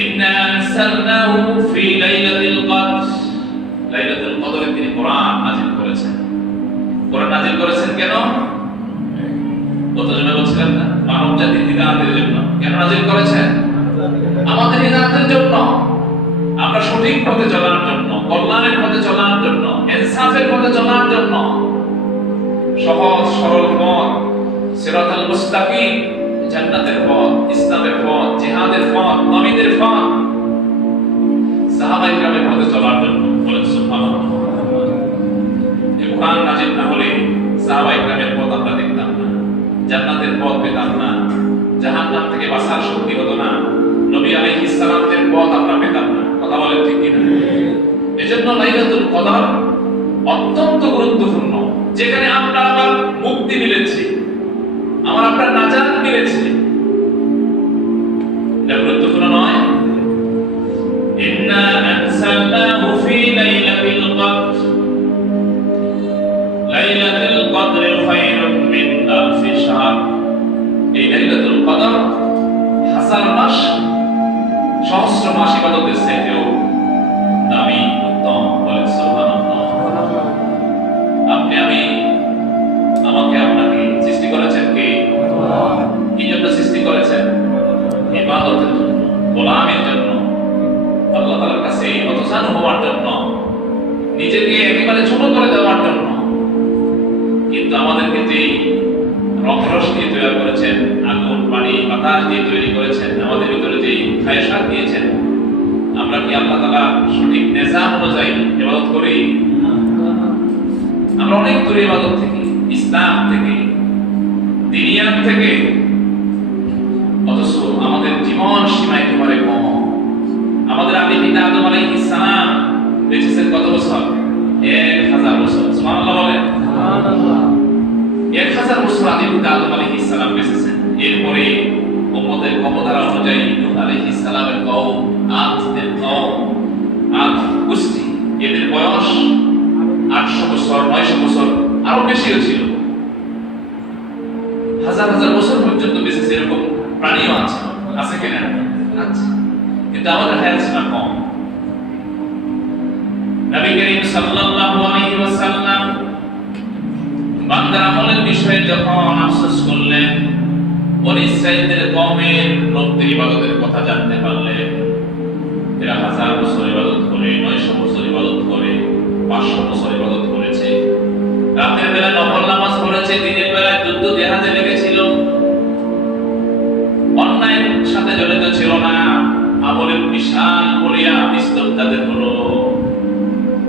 ইন্না আনসালনাহু ফি লাইলাতিল কদর, লাইলাতুল কদরে তিনি কোরআন নাযিল করেছেন। কোরআন নাযিল করেছেন কেন? কতজনে বলছিলেন না, মানব জাতির হিদায়াতের জন্য। কেন নাযিল করেছেন? আমাদের হিদায়াতের জন্য, আমরা সঠিক পথে চলার জন্য, কল্যাণের পথে চলার জন্য, ইনসাফের পথে চলার জন্য। সহজ সরল পথ, সিরাতাল মুস্তাকিম, জান্নাতের পথ, ইসলামের পথ, জিহাদের পথ, নবীদের পথ, সাহাবায়ে কেরামের পথে চলার জন্য। বলেন সুবহানাল্লাহ। এই কোরআন নাযিল না হলে সাহাবায়ে কেরামের পথ আমরা দেখতাম না, জান্নাতের পথ পেতাম না, জাহান্নাম থেকে বাঁচার শক্তি হতো না, নবী আলাইহিস সালামের পথ আমরা পেতাম না। কথা বলেন ঠিক কি না? এজন্য লাইলাতুল কদর অত্যন্ত গুরুত্বপূর্ণ, যেখানে আপনার আমার মুক্তি মিলেছে, আমার আপনার নাজাত মিলেছে। এটা গুরুত্বপূর্ণ নয়? ইন্না আনসালনাহু ফি লাইলাতিল কদর, লাইলাতুল কদর খায়রুম মিন আলফি শাহর। এই লাইলাতুল কদর হাজার মাস, সহস্র মাস ইবাদতের চাইতেও দামি, উত্তম। বলেন সুবহানাল্লাহ। আপনি আমি, আমাকে আপনাকে সৃষ্টি করেছেন কে? আল্লাহ। কি জন্য সৃষ্টি করেছেন? ইবাদতের জন্য, গোলামের জন্য, আল্লাহ তাআলার কাছে অতসান হওয়ার জন্য, নিজেকে একেবারে ছোট করে দেওয়ার জন্য। কিন্তু আমাদেরকে যে রস দিয়ে তৈরি করেছেন, আগুন, পানি, বাতাস দিয়ে তৈরি করেছেন, আমাদের ভিতরে যে খায়সাত দিয়েছেন, আমরা কি আল্লাহ তাআলা সঠিক নিজাম অনুযায়ী ইবাদত করি? আমরা অনেক দূরে ইবাদত থেকে, ইসলাম থেকে, দিনিয়াত থেকে। অথচ আমাদের জীবন সীমা একেবারে কম। আমাদের আদি পিতা আদম আলাইহিস সালাম বেঁচেছেন কত বছর? 1000 বছর। সুবহানাল্লাহ বলেন। সুবহানাল্লাহ। 1000 বছর আদি পিতা আদম আলাইহিস সালাম বেঁচেছেন। এরপরে উম্মতের কমতারা অনুযায়ী নূহ আলাইহিস সালামের কওম, আদের কওম, আদ গোষ্ঠী, এদের বয়স 800 বছর, 900 বছর, আরো বেশিও ছিল। হাজার হাজার বছর পর্যন্ত বেঁচেছে এরকম প্রাণীও আছে। আছে কিনা? আছে। কিন্তু আমাদের হায়াত সীমা কম। নবী করিম সাল্লাল্লাহু আলাইহি ওয়াসাল্লাম বান্দার আমলের বিষয়ে যখন আফসোস করলেন, বনী ইসরাঈলের কওমের লোকদের ইবাদতের কথা জানতে পারলেন। এরা 1000 বছর ইবাদত করে, 900 বছর ইবাদত করে, 500 বছর ইবাদত করেছে, রাতের বেলা নফল নামাজ পড়েছে, দিনের বেলা যুদ্ধ জিহাদে লেগেছিল, অন্যায়ের সাথে জড়িত ছিল না, আমলের বিশাল বলিয়া বিস্তর তাদের কোনো